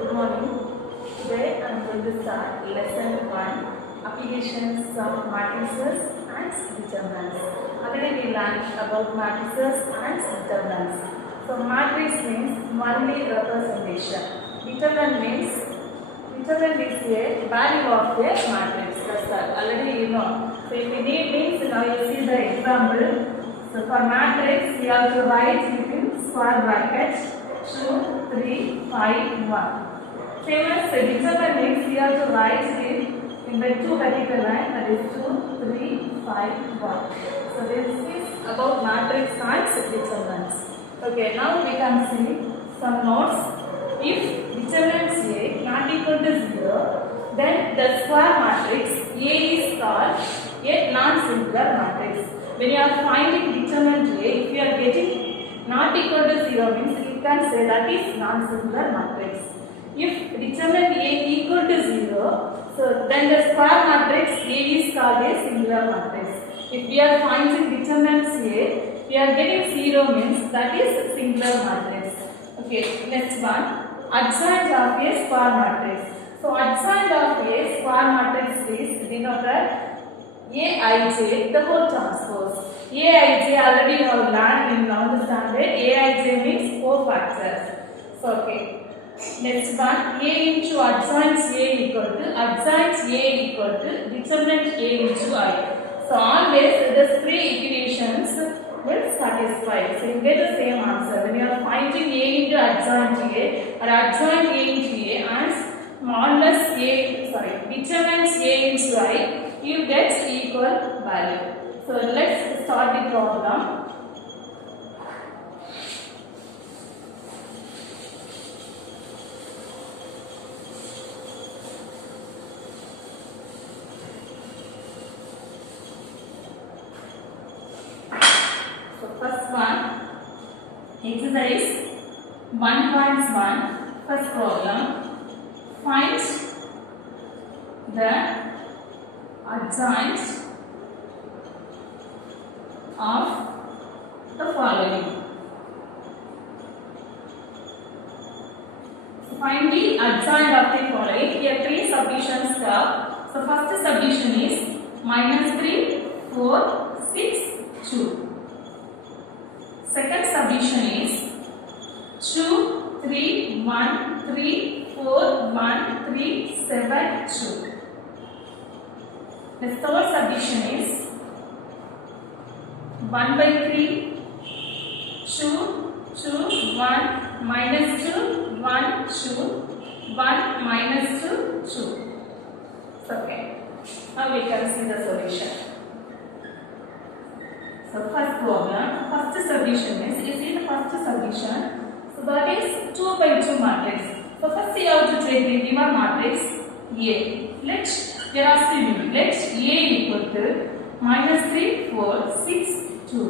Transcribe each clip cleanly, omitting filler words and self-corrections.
Good morning. Today I am going to start lesson 1, applications of matrices and determinants. Already we learned about matrices and determinants. So matrix means only representation. Determinant is a value of a matrix. That's all. Already you know. So if you need means now you see the example. So for matrix you have to write within square brackets 2, 3, 5, 1. Same as determinant means you have to write it in the two vertical line, that is 2, 3, 5, 1. So this is about matrix and determinants. Okay, now we can see some notes. If determinant A not equal to 0, then the square matrix A is called a non-singular matrix. When you are finding determinant A, if you are getting not equal to 0 means you can say that is non-singular matrix. If determinant A equal to 0, so then the square matrix A is called a singular matrix. If we are finding determinant A, we are getting 0 means that is singular matrix. Okay, next one, adjoint of a square matrix. So adjoint of a square matrix is denoted Aij, the whole transpose. Aij already you have learned in now standard. Aij means 4 factors. So okay. Next one, A into adjoint A equal to determinant A into I. So always the three equations will satisfy. So you get the same answer. When you are finding A into adjoint A or adjoint A into A and modulus determinant A into I, you get equal value. So let's start the problem. First one, exercise 1.1, first problem, find the adjoint of the following. So find the adjoint of the following. Here three subdivisions are. So first subdivision is -3, 4, 6, 2. Second subdivision is 2, 3, 1, 3, 4, 1, 3, 7, 2. The third subdivision is 1/3, 2, 2, 1, -2, 1, 2, 1, -2, 2. Okay. Now we can see the solution. So first problem, first subdivision is in the first subdivision. So that is 2/2 matrix. So first you have to take the given matrix A. Let there are still let A equal to -3, 4, 6, 2.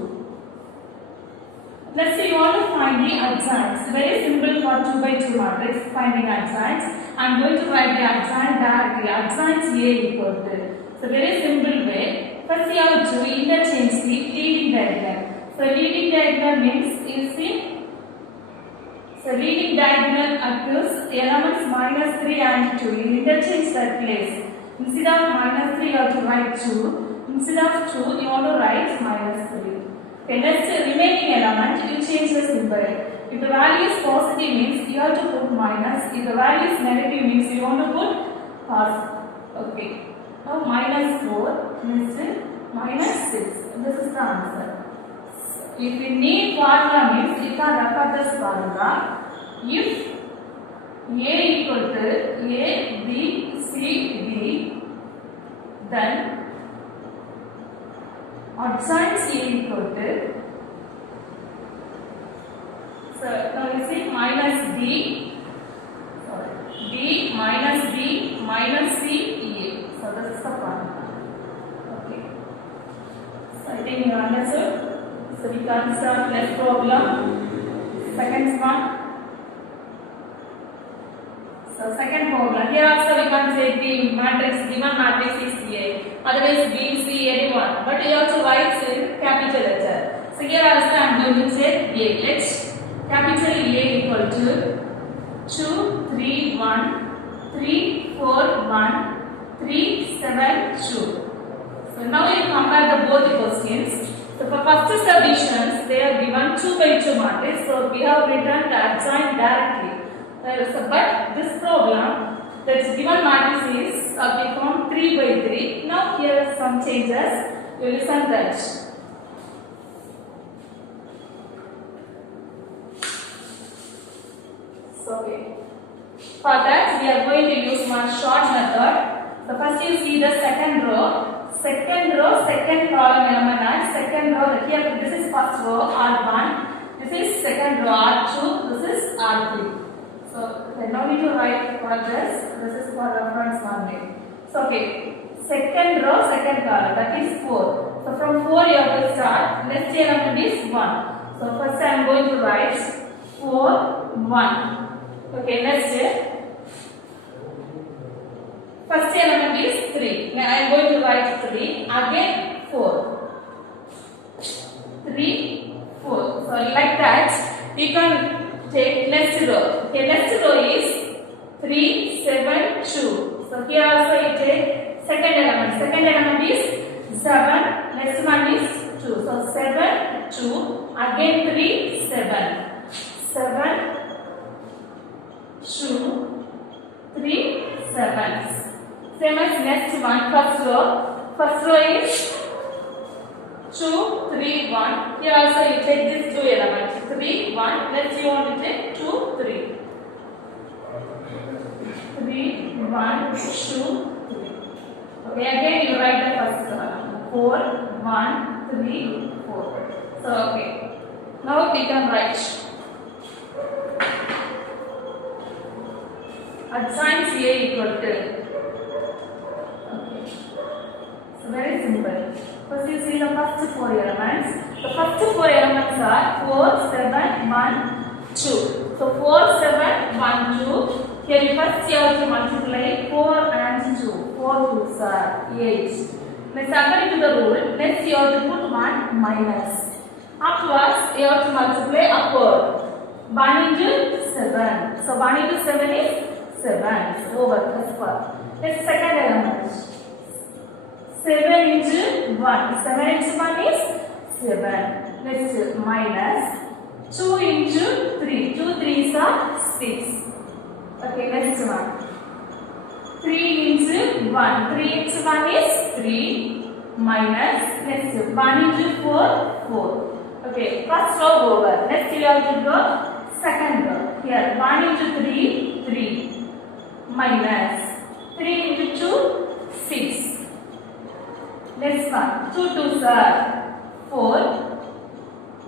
Let's say you want to find the adjoints. Very simple for 2/2 matrix finding adjoints. I am going to write the adjoint directly. Adjoints A equal to. So very simple way. First you have to interchange the leading diagonal. So leading diagonal means you see. So leading diagonal occurs elements -3 and 2. You interchange that place. Instead of -3 you have to write 2. Instead of 2 you want to write -3. Okay, next remaining element you change the symbol. If the value is positive means you have to put minus. If the value is negative means you want to put positive. Okay. Now -4 means -6. This is the answer. If you need formula means you can refer this formula. If A equal to A, B, C, D, then adjoint A equal to. So now you see minus D, D minus B minus C, A. So this is the formula. Okay. So I think you understood. So we can start next problem. Second one. So second problem. Here also we can take the matrix. Given matrix is A. Otherwise B, C, anyone. But you have to write in capital letter. So here also I am going to say A. Let capital A equal to 2, 3, 1, 3, 4, 1, 3, 7, 2. So now you compare the both questions. So for first subdivisions, they are given 2 by 2 matrix. So we have written the adjoint directly. But this problem, the given matrix is become 3 by 3. Now here are some changes. You listen that. So okay. For that, we are going to use one short method. So first you see the second row, second column element and second row. Here this is first row R1, this is second row R2, this is R3. So no need to write for this. This is for reference only. So okay, second row, second column, that is 4. So from 4 you have to start. Next element is 1. So first I am going to write 4, 1. Okay, next. First element is 3. Now I am going to write 3. Again 4. 3, 4. So like that, you can take next row. Okay, next row is 3, 7, 2. So here also you take second element. Second element is 7. Next one is 2. So 7, 2. Again 3, 7. 7, 2, 3, 7. Same as next one, first row. First row is 2, 3, 1. Here also you take these two elements. 3, 1. Next you want to take 2, 3. 3, 1, 2, 3. Okay, again you write the first one. 4, 1, 3, 4. So okay. Now we can write. Adjoint A equal to. Very simple. First you see the first 4 elements. The first 4 elements are 4, 7, 1, 2. So 4, 7, 1, 2. Here you first have to multiply 4 and 2. 4 2s are 8. Next according to the rule, next you have to put 1 minus. Afterwards you have to multiply upward. 1 into 7. So 1 into 7 is 7. So over this part. Next second element. 7 into 1. 7 into 1 is 7. Next minus 2 into 3. 2 3s are 6. Okay, next one. 3 into 1. 3 into 1 is 3. Minus next 1 into 4, 4. Okay, first row over. Next you have to go second row. Here 1 into 3, 3. Minus 3 into 2, 6. Next one, 2 2s are 4.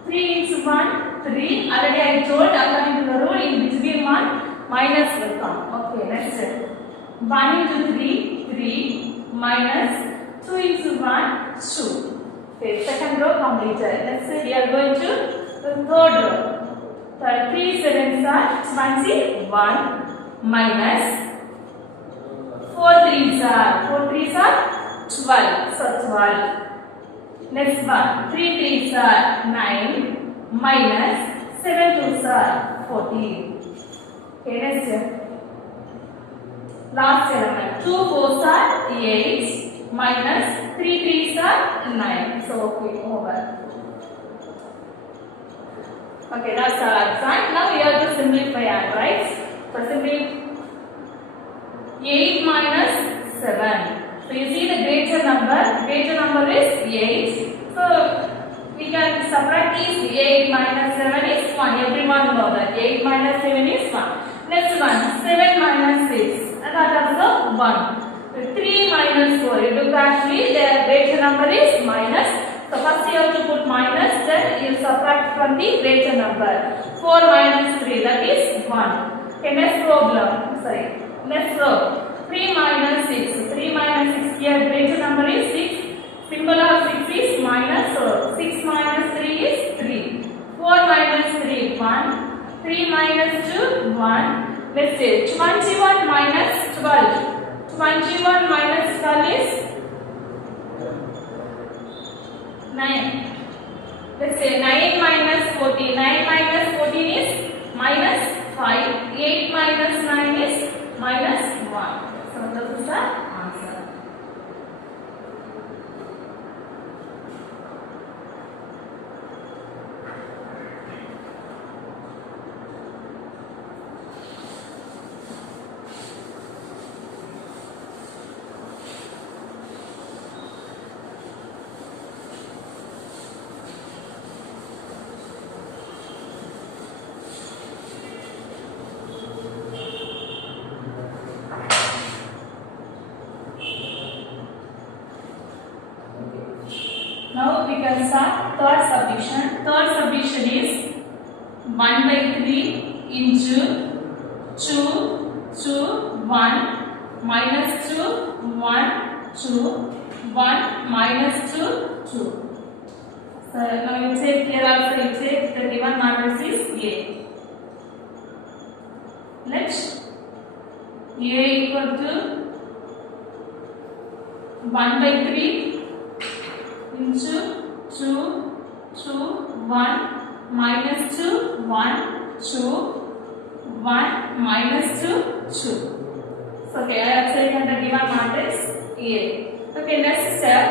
3 into 1, 3. Already I told according to the rule in between 1 minus will come. Okay, next step. 1 into 3, 3. Minus 2 into 1, 2. Okay, second row completed. Let's say we are going to the third row. So 3 7s are 21 minus 4 3s are 12. So 12. Next one. 3 3s are 9 minus 7 2s are 14. Okay, next step. Last element. 2 4s are 8 minus 3 3s are 9. So okay, over. Okay, that's our answer. Now we have to simplify and write. So simply 8 minus 7. So you see the greater number is 8. So we can subtract these. 8 minus 7 is 1. Everyone know that 8 minus 7 is 1. Next one, 7 minus 6. And that also 1. 3 minus 4. You look actually the greater number is minus. So first you have to put minus, then you subtract from the greater number. 4 minus 3, that is 1. Okay, next problem. Sorry. Next row. 3 minus 6. 3 minus 6 here greater number is 6. Symbol of 6 is minus. So 6 minus 3 is 3. 4 minus 3, 1. 3 minus 2, 1. Let's say 21 minus 12. 21 minus 12 is 9. Let's say 9 minus 14. 9 minus 14 is minus 5. 8 minus 9 is minus 1. we can start third subdivision. Third subdivision is 1 by 3 into 2, 2, 1, minus 2, 1, 2, 1, minus 2, 2. So now you take here also you take the given matrix is A. Let A equal to 1 by 3 into 2, 2, 1, minus 2, 1, 2, 1, minus 2, 2. So okay, I have taken the given matrix A. Okay, next step.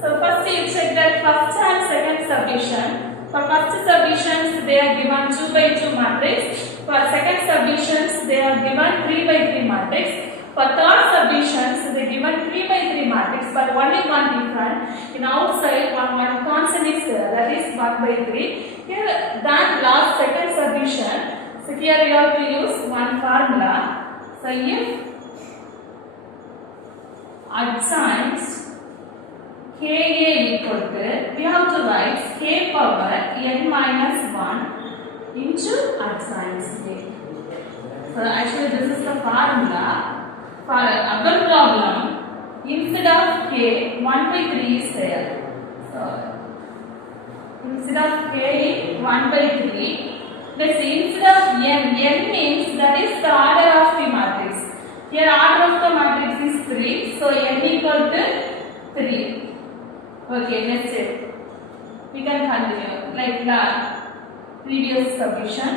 So first you check that first and second subdivision. For first subdivisions they are given 2 by 2 matrix. For second subdivisions they are given 3 by 3 matrix. For third subdivisions they are given 3 by 3 matrix, but only one different. In outside one constant is there, that is 1 by 3. Here that last second subdivision. So here you have to use one formula. So if adjoins Ka equal to, we have to write K power n minus 1 into adjoins K. So actually this is the formula for our problem. Instead of K, 1 by 3 is there. So instead of K, 1 by 3. Let's see, instead of n means that is the order of the matrix. Here order of the matrix is 3, so n equal to 3. Okay, next step. We can continue like the previous subdivision.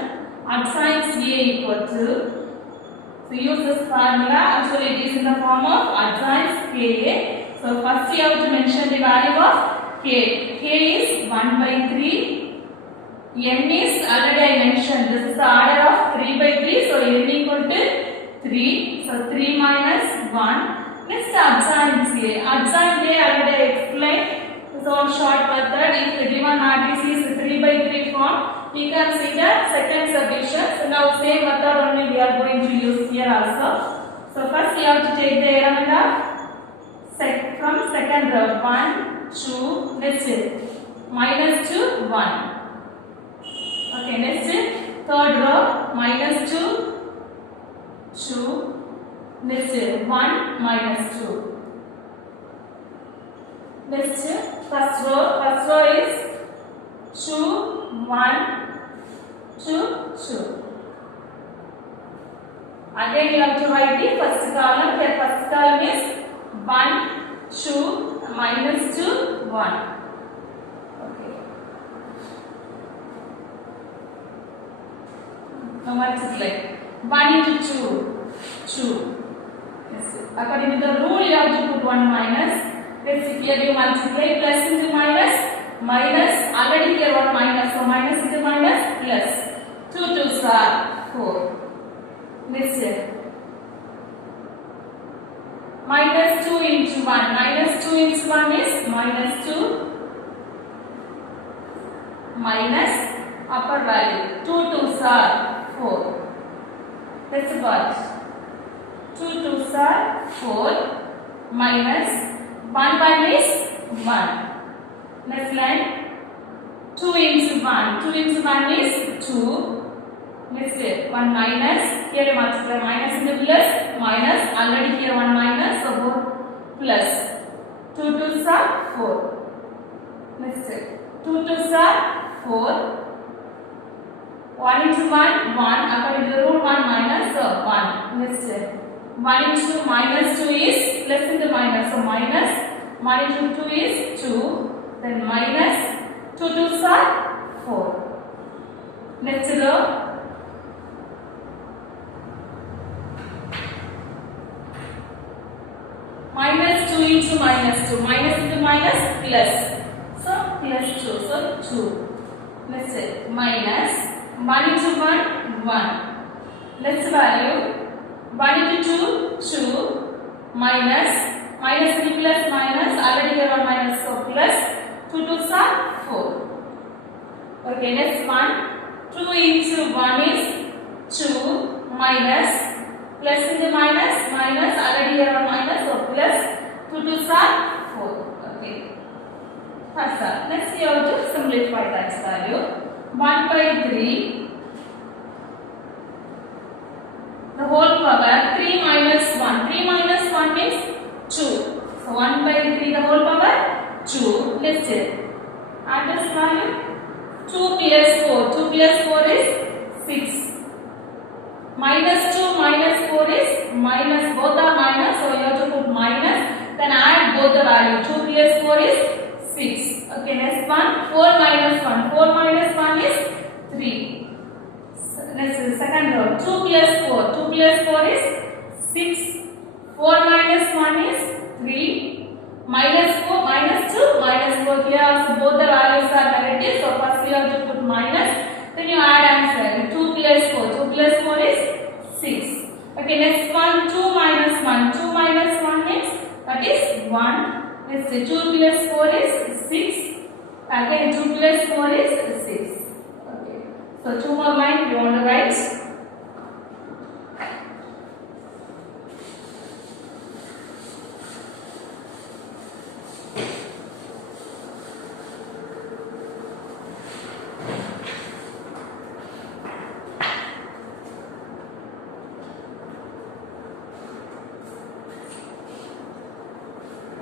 Adjoins A equal to. So use this formula. Actually, it is in the form of adjoins Ka. So first you have to mention the value of K. K is 1 by 3. N is already I mentioned. This is the order of 3 by 3. So n equal to 3. So 3 minus 1. Next adjoins A. Adjoins A already I explained. So short method, if the given matrix is 3 by 3 form, we can see the second subdivision. So now same method only we are going to use here also. So first you have to take the element of from second row 1, 2, next minus 2, 1. Okay, next third row minus 2, 2, next 1 minus 2. Next, first row is 2, 1, 2, 2. Again you have to write the first column. The first column is 1, 2, minus 2, 1. Okay. Now multiply. 1 into 2, 2. Yes. According to the rule you have to put 1 minus. Let's see, here you multiply plus into minus, minus, already here 1 minus, so minus into minus, plus. 2 2s are 4. Next here. Minus 2 into 1, minus 2 into 1 is minus 2, minus upper value, 2 2s are 4. That's what? 2 2s are 4, minus 1 is 1. Next line. 2 into 1. 2 into 1 is 2. Next here. 1 minus. Here you multiply minus into plus. Minus. Already here 1 minus. So plus. 2 2s are 4. Next here. 2 2s are 4. 1 into 1. 1. According to the rule 1 minus. So 1. Next here. 1 into minus 2 is plus into minus. So minus 1 into 2 is 2. Then minus 2 2s are 4. Next row. Minus 2 into minus 2. Minus into minus plus. So plus 2. So 2. Let's say minus 1 into 1, 1. Next value 1 into 2, 2. Minus into plus minus. Already here 1 minus. So plus 2 2s are 4. Okay, next one. 2 into 1 is 2. Minus. Plus into minus. Minus. Already here 1 minus. So plus 2 2s are 4. Okay. Next you have to simplify that value. 1 by 3 the whole power 3 minus 1. 3 minus 1 is 2. So 1 by 3 the whole power 2. Let's check. Add this value. 2 plus 4. 2 plus 4 is 6. Minus 2 minus 4 is minus. Both are minus. So you have to put minus. Then add both the value. 2 plus 4 is 6. Okay, next one. 4 minus 1. 4 minus 1 is 3. Next is second row. 2 plus 4. 2 plus 4 is 6. 4 minus 1 is 3. Minus 4, minus 2, minus 4. Here also both the values are negative. So first you have to put minus. Then you add answer. 2 plus 4. 2 plus 4 is 6. Okay, next one. 2 minus 1. 2 minus 1 is, that is 1. Next 2 plus 4 is 6. Again 2 plus 4 is 6. Okay. So 2 more lines you want to write.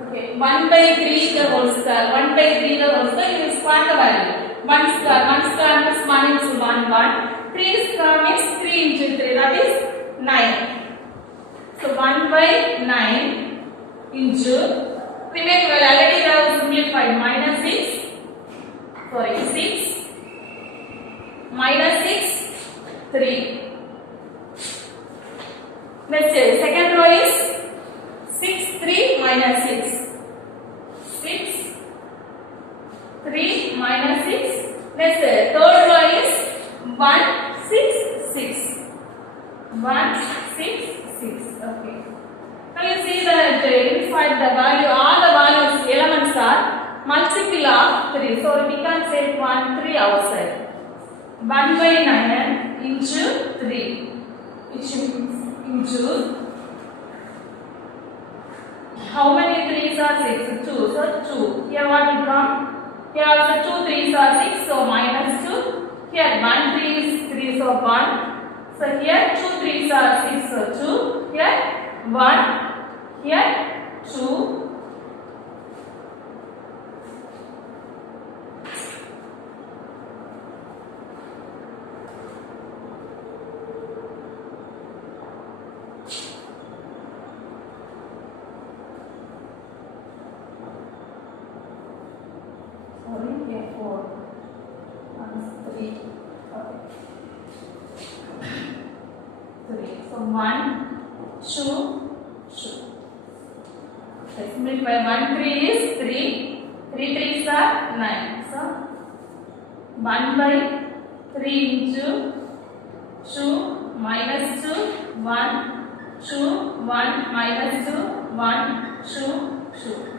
Okay, 1 by 3 the whole square. 1 by 3 the whole square. You will square the value. 1 square. 1 square means 1 into 1, 1. 3 square means 3 into 3. That is 9. So 1 by 9 into. Remember, well, already I have simplified. Minus 6. Sorry, 6. Minus 6. 3. Let's say second row is 6, 3 minus 6. 6, 3 minus 6. Let's say third row is 1, 6, 6. 1, 6, 6. Okay. Now you see that inside the value, all the values, elements are multiple of 3. So we can say 1, 3 outside. 1 by 9 into 3. Which means into. How many 3s are 6? 2. So 2. Here what will come? Here also 2 3s are 6. So minus 2. Here 1 3 is 3. So 1. So here 2 3s are 6. So 2. Here 1. Here 2. Here 4 minus 3. Okay. 3. So 1, 2, 2. Let's simplify. 1 3 is 3. 3 3s are 9. So 1 by 3 into 2 minus 2 1 2 1 minus 2 1 2 2.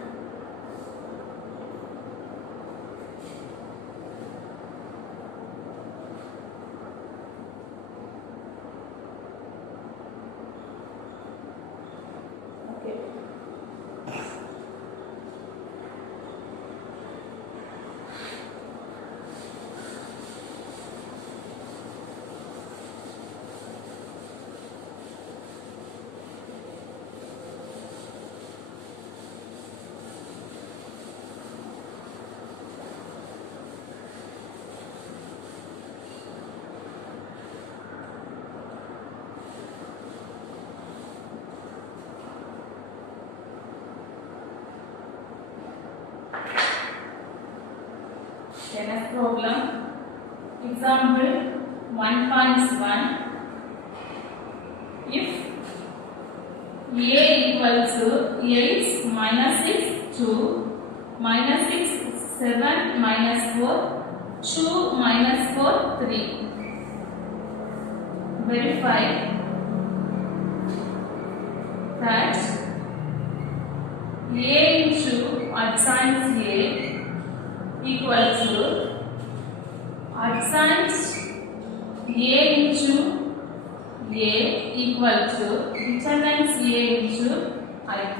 Next problem. Example 1.1. If A equal to 8 minus 6 2 minus 6 7 minus 4 2 minus 4 3. Verify that A into adjoint A equal to adjoint A into A equal to determinants A into I3.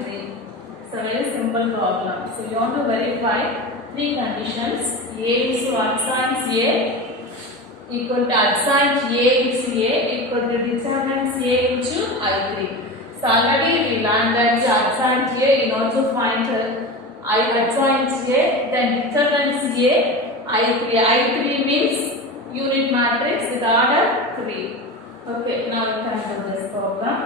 It's a very simple problem. So you want to verify three conditions. A is to adjoint A equal to adjoint A is A equal to determinants A into I3. So already we learned that the adjoint A in order to find I adjoint A, then determinants A I3. I3 means unit matrix with order 3. Okay, now we can do this problem.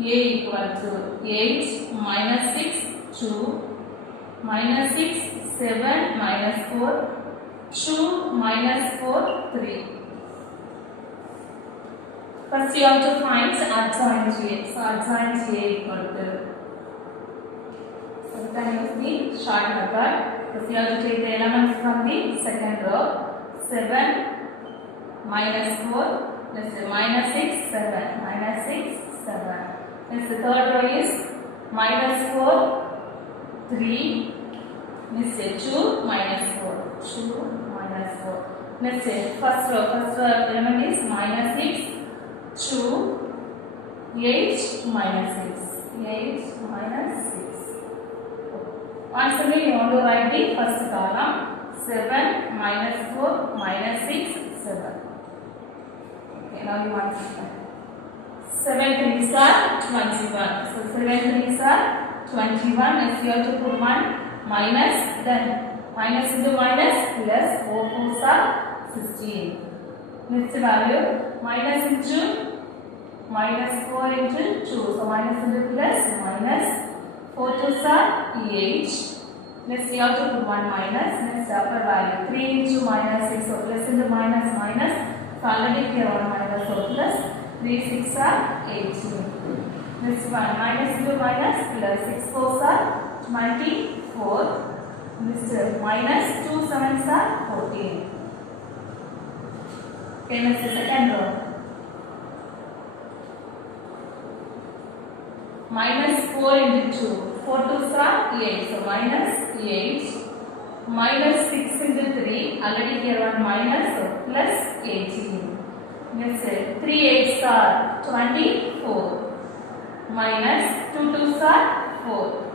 A equal to 8 minus 6 2 minus 6 7 minus 4 2 minus 4 3. First you have to find adjoint A. So adjoint A equal to, so we can use the short method. So you have to take the elements from the second row. 7 minus 4, let's say minus 6 7 minus 6 7. Next, the third row is minus 4, 3, let's say 2, minus 4, 2, minus 4. Let's say first row element is minus 6, 2, 8, minus 6, 8, minus 6. Once again, you want to write the first column, 7, minus 4, minus 6, 7. Okay, now you want to start. 7 3s are 21. So 7 3s are 21. Next you have to put 1 minus, then minus into minus plus 4 4s are 16. Next value minus into minus 4 into 2. So minus into plus minus 4 2s are 8. Next you have to put 1 minus. Next upper value 3 into minus 6. So plus into minus minus. So already here 1 minus 4 plus 3 6 are 18. Next one minus into minus plus 6 4s are 24. Next minus 2 7s are 14. Okay, next the second row. Minus 4 into 2. 4 2s are 8. So minus 8. Minus 6 into 3. Already here 1 minus, so plus 18. Next 3 8s are 24 minus 2 2s are 4.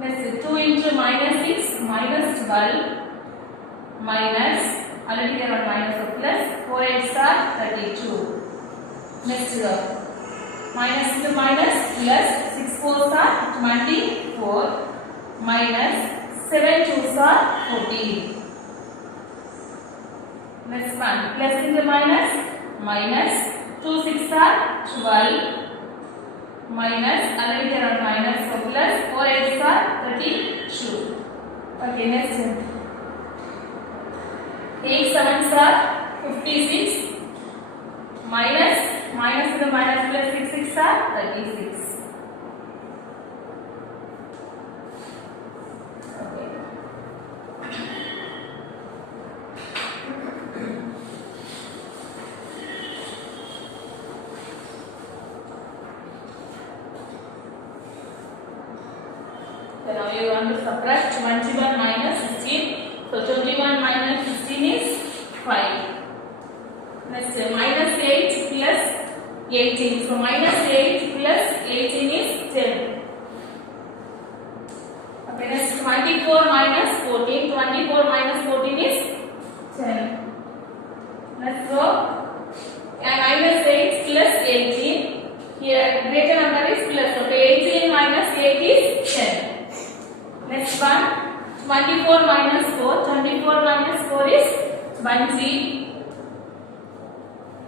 Next 2 into minus 6 minus 12 minus, already here one minus, so plus 4 8s are 32. Next minus into minus plus 6 4s are 24 minus 7 2s are 14. Next one, plus into minus, minus 2 6 are 12 minus, already there are minus, so plus 4 8s are 32. Okay, next 8 7s are 56 minus into minus plus 6 6 are 36. So now you want to subtract 21 minus 16. So 21 minus 16 is 5. Next minus 8 plus 18. So minus 8 plus 18 is 10. Okay, next 24 minus 14. 24 minus 14 is 10. Let's go. And minus 8 plus 18. Here greater number is plus. Okay, 18 minus 8 is 10. Next one, 24 minus 4. 24 minus 4 is 20.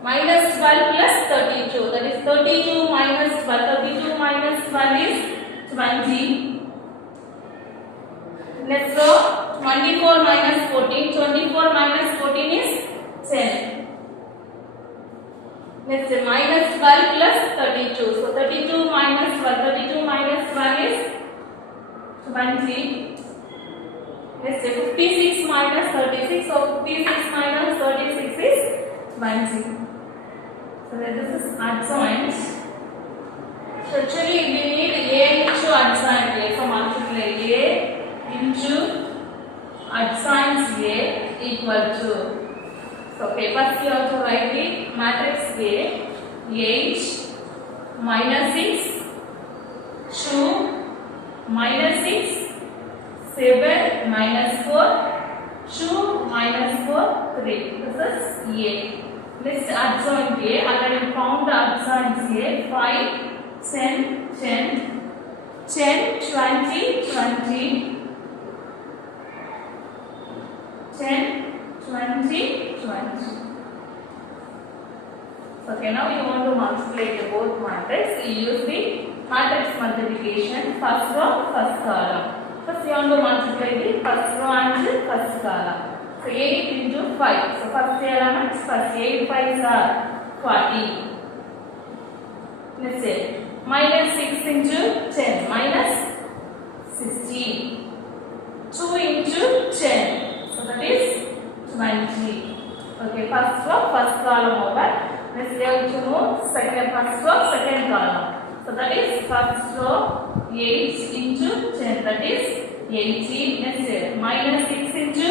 Minus 12 plus 32. That is 32 minus 12. 32 minus 12 is 20. Let's go. 24 minus 14. 24 minus 14 is 10. Next minus 12 plus 32. So 32 minus 12. 32 minus 12 is 20. Let's say 56 minus 36. So 56 minus 36 is 20. So this is adjoint. So actually we need A into adjoint A. So multiply A into adjoint A equal to. So okay, first you have to write the matrix A. 8 minus 6, 2, minus 6, 7, minus 4, 2, minus 4, 3. This is A. Next adjoint A. Already found the adjoint A. 5, 10, 10, 10, 20, 20, 10, 20, 20. Okay, now you want to multiply the both matrix. You use the matrix multiplication. First row, first column. First you want to multiply the first row and the first column. So 8 into 5. So first element, first 8 5s are 40. Let's say minus 6 into 10, minus 16. 2 into 10. So that is 20. Okay, first row, first column over. Let's have to move first row, second column. So that is first row 8 into 10, that is 18. Next here, minus 6 into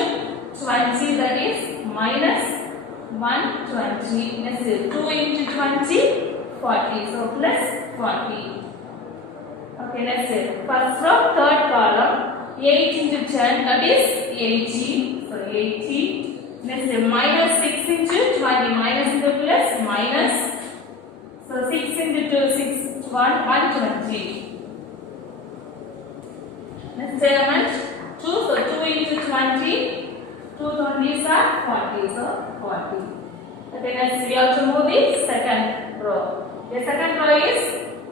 20, that is minus 120. Next here, 2 into 20, 40. So plus 40. Okay, next here, first row, third column, 8 into 10, that is 80. So 80. Next is minus 6 into 20, minus into plus, minus. So 6 into 2, 6, 120. Next element 2, so 2 into 20, 2 20s are 40, so 40. Okay, next we have to move the second row. The second row is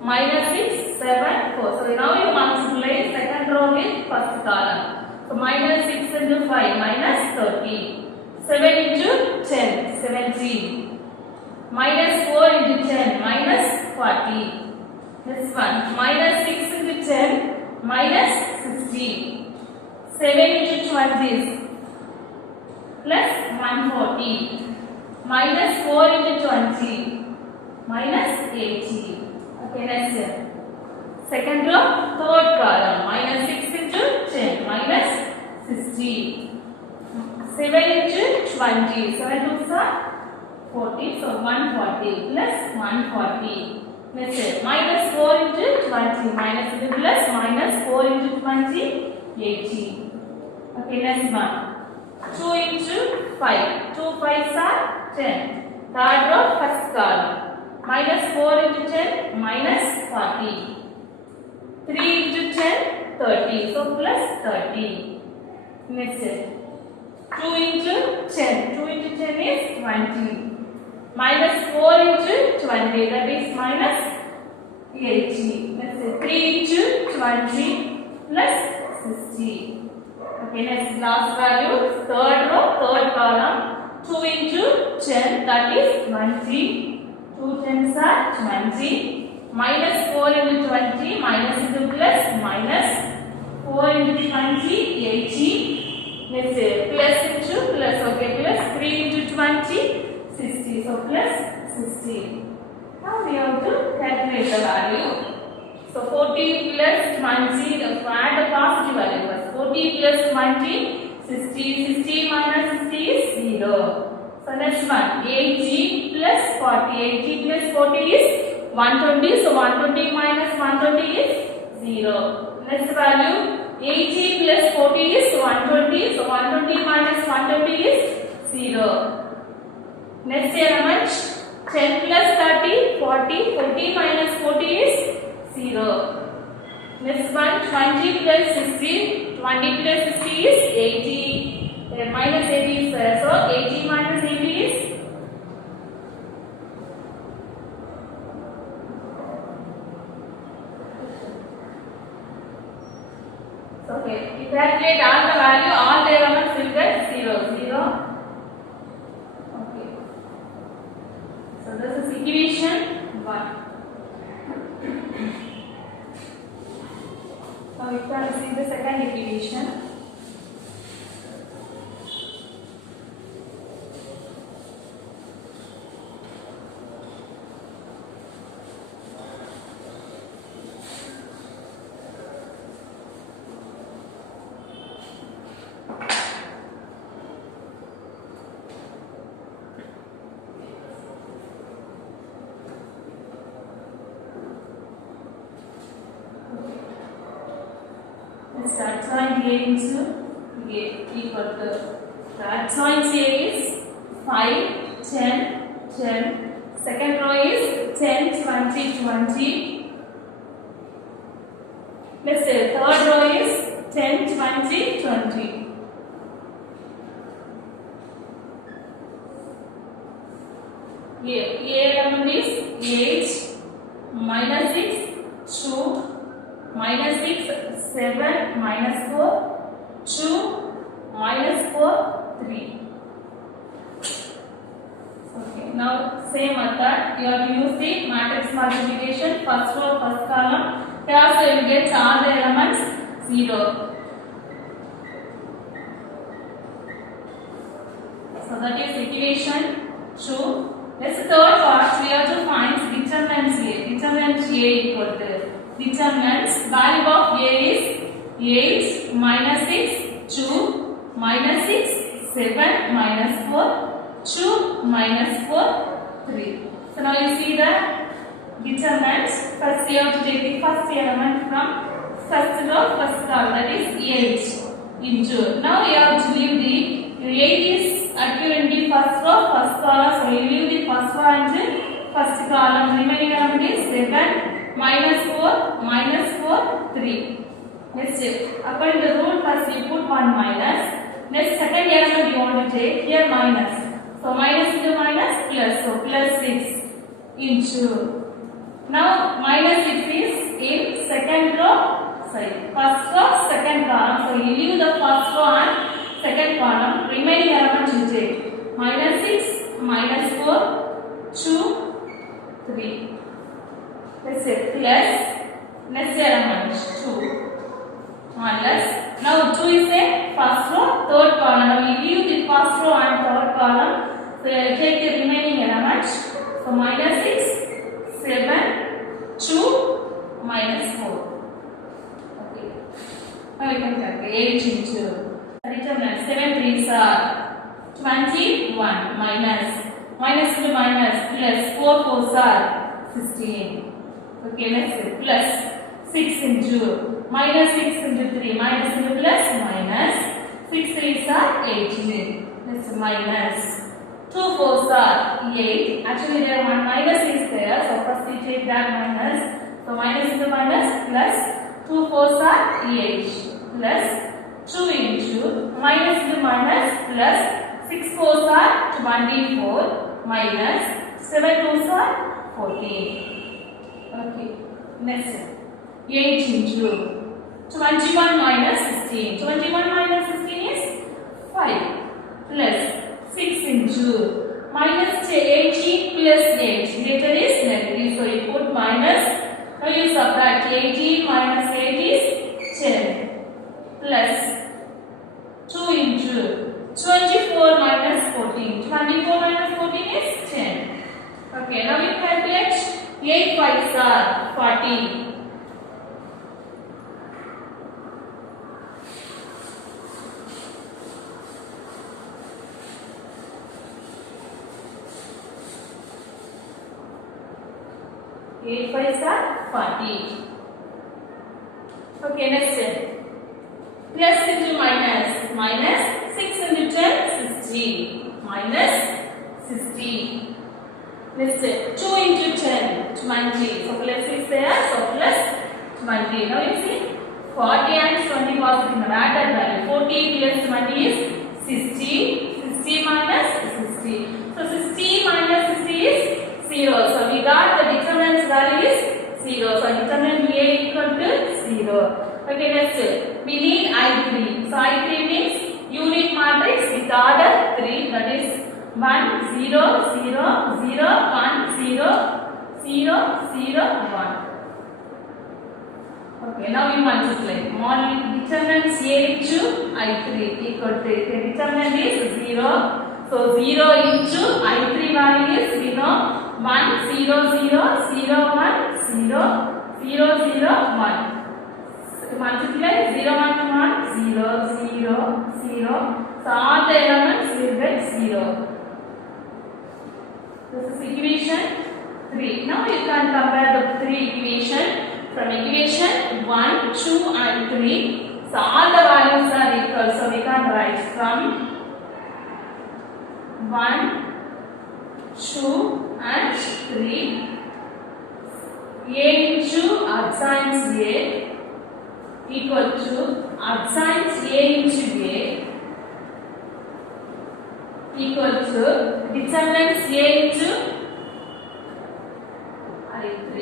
minus 6, 7, 4. So now you multiply second row with first column. So minus 6 into 5, minus 30. 7 into 10, 17. Minus 4 into 10, minus 40. This one, minus 6 into 10, minus 60. 7 into 20, plus 140. Minus 4 into 20, minus 80. Okay, next here. Second row, third column, minus 6 into 10, minus 60. 7 into 20, 7 2s are 40, so 140 plus 140. Let's say minus 4 into 20, minus into plus, minus 4 into 20, 80. Okay, next one. 2 into 5, 2 5s are 10. Third row, first column. Minus 4 into 10, minus 40. 3 into 10, 30, so plus 30. Next say 2 into 10. 2 into 10 is 20. Minus 4 into 20, that is minus 80. Let's say 3 into 20 plus 60. Okay, next last value, third row, third column. 2 into 10, that is 20. 2 10s are 20. Minus 4 into 20, minus into plus, minus 4 into 20, 80. Let's say plus into plus, okay, plus 3 into 20, 60. So plus 60. Now we have to calculate the value. So 40 plus 20, add the positive value first. 40 plus 20, 60. 60 minus 60 is 0. So next one, 80 plus 40. 80 plus 40 is 120. So 120 minus 120 is 0. Next value, 80 plus 40 is 120. So 120 minus 120 is 0. Next element, 10 plus 30, 40. 40 minus 40 is 0. Next one, 20 plus 60. 20 plus 60 is 80. Minus 80 is there. So 80 minus 80 is okay. You calculate all the value, all the elements will get 0. 0. Okay. So this is equation 1. Now we can see the second equation. adjoint A into A equal to the adjoint A is 5, 10, 10. Second row is 10, 20, 20. Let's say third row is 10, 20, 20. A element is 8, minus 6, 2, minus 6, 7, minus 4, 2, minus 4, 3. Okay, now same method, you have to use the matrix multiplication, first row, first column. Here also you get all the elements 0. So that is equation 2. Let's third part, we have to find determinant A. Determinant A equal to determinant value of A is 8, minus 6, 2, minus 6, 7, minus 4, 2, minus 4, 3. So now you see the determinant. First you have to take the first element from first row, first column, that is 8 into. Now you have to leave the 8 is occurring in the first row, first column. So you leave the first row and the first column. Remaining element is 7, minus 4, minus 4, 3. Next, according to the rule, first you put 1 minus. Next, second element you want to take, here minus. So minus into minus, plus. So plus 6 into. Now minus 6 is in second row, sorry, first row, second column. So you leave the first row and second column. Remaining element you take. Minus 6, minus 4, 2, 3. Let's say plus. Next element 2. Minus. Now 2 is a first row, third column. Now we leave the first row and third column. So you take the remaining element. So minus 6, 7, 2, minus 4. Okay. Now we can calculate 8 into. Determinant 7 3s are 21 minus. Minus into minus plus 4 4s are 16. Okay, let's say plus 6 into. Minus 6 into 3, minus into plus, minus 6 3s are 18. Let's minus 2 4s are 8. Actually, there one minus is there, so first we take that minus. So minus into minus plus 2 4s are 8 plus 2 into minus into minus plus 6 4s are 24 minus 7 2s are 14. Okay, next 8 into 21 minus 16. 21 minus 16 is 5 plus 6 into minus 18 plus 8. Later is negative. So you put minus. Now you subtract 18 minus 8 is 10 plus 2 into 24 minus 14. 24 minus 14 is 10. Okay, now you calculate 8 5s are 40. 8 5s are 40. Okay, next step. Plus into minus. Minus 6 into 10, 60. Minus 60. Next step. 2 into 10, 20. So plus is there. So plus 20. Now you see 40 and 20 positive added value. 40 plus 20 is 60. 60 minus 60. So 60 minus 60 is 0. So we got the determinant value is 0. So determinant A equal to 0. Okay, next we need I3. So I3 means unit matrix with order 3. That is 1 0 0 0 1 0 0 0 1. Okay, now we multiply. Determinant A to I3 equal to the determinant is 0. So 0 into I3 value is 0. 1 0 0 0 1 0 0 0 1. Multiply 0 1 1 0 0 0. So all the elements will get 0. This is equation 3. Now you can compare the three equations. From equation 1, 2 and 3. So all the values are equal. So we can write from 1, 2 and 3. A into adjoint A equal to adjoint A into A equal to determinants A into I3.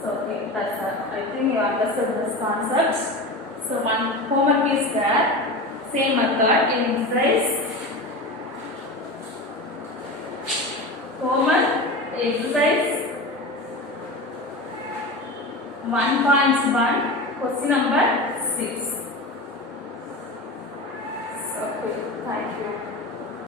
So okay, that's all. I think you understood this concept. So one homework is there. Same method in exercise. Homework exercise 1.1 question number 6.